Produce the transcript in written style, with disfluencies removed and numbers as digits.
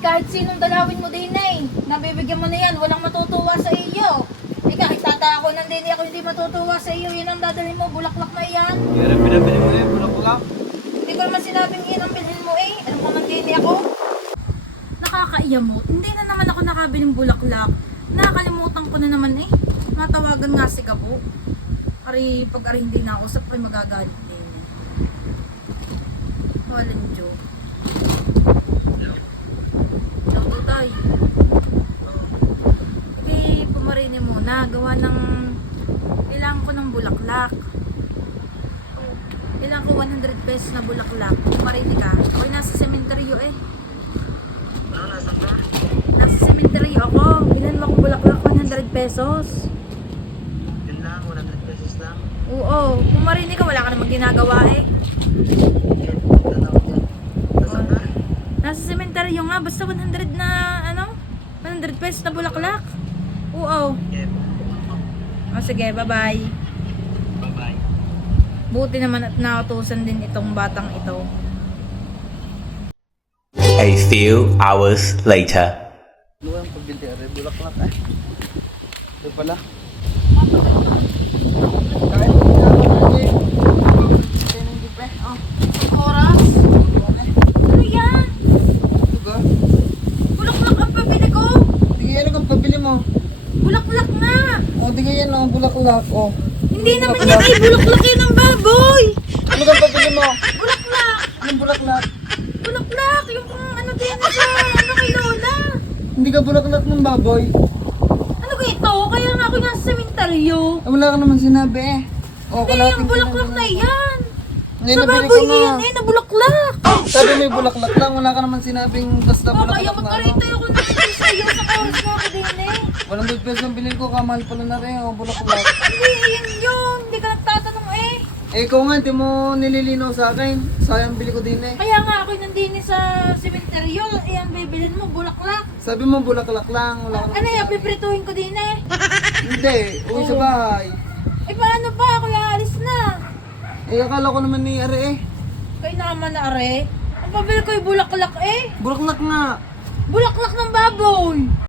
kahit sinong dalawin mo din eh. Nabibigyan mo na yan, walang matutuwa sa iyo. Eh kahit tata ako nandini ako hindi matutuwa sa iyo, yun ang dadalhin mo, bulaklak na yan. Kaya pinabili mo yung bulaklak. Hindi ko naman sinabing yun ang bilhin mo eh. Alam mo nandini ako? Nakakaiya mo, hindi na naman ako nakabiling bulaklak. Nakakalimutan ko na naman eh. Matawagan nga si Gabo. Pag hindi na ako sa pre magagalit din. Walang Diyo. Hello, Tay. Okay, pumarini muna. Gawa ng... Kailangan ko ng bulaklak. Kailangan ko 100 pesos na bulaklak. Pumarini ka. Ako'y nasa sementeryo eh. Nasa sementeryo ako. Bilan mo akong bulaklak 100 pesos. Yun lang, 100 pesos lang. Oo, pumarini ka. Wala ka namang ginagawa eh. Nasa sementeryo nga, basta 100 na, 100 pesos na bulaklak. Oo. O sige, bye-bye. Bye-bye. Buti naman at nakatusan din itong batang ito. A few hours later. Ano ang pabili? Bulaklak eh. Ito pala. Kain mo na ako eh. Kain ng gipe. Oh. Oras? Ano yan? Ito ka? Bulaklak ang pabili ko. Di yan ang pabili mo. Bulaklak nga. O, di yan ang bulaklak. O. Hindi naman yan ay bulaklak yan ng baboy. Ano kang pabili mo? Bulaklak. Anong bulaklak? Bulaklak. Yung ano din sa kay Lola. Hindi ka bulaklak ng baboy. Ano ko ito? Kaya nga ako nasa sementeryo. Wala ka naman sinabi eh. O, Hindi yung bulaklak na yan. Ngayon Sa nabili baboy ko na. yan eh, na bulaklak. Sabi may bulaklak lang. Wala ka naman sinabing basta O kaya bulaklak na. magkarito ako na rin sa iyo sa oras na ako din eh. 100 pesos ang bilhin ko. Kamahal pala na rin. O, bulaklak. Hindi, yun yun. Hindi ka nagtatanong eh. Eh, ikaw nga, hindi mo nililinaw sa akin. Sayang bili ko din eh. Kaya nga ako nandini sa sementeryo. Ayan, bibilin mo, bulaklak. Sabi mo bulaklak lang. Wala ka Ano yan, piprituhin ko din eh. Hindi, uwi sa bahay. Eh paano ba? Ako aalis na. Eh, akala ko naman ni Are eh. Kaya naman na are. Ang pabili ko yung bulaklak eh. Bulaklak nga. Bulaklak ng baboy.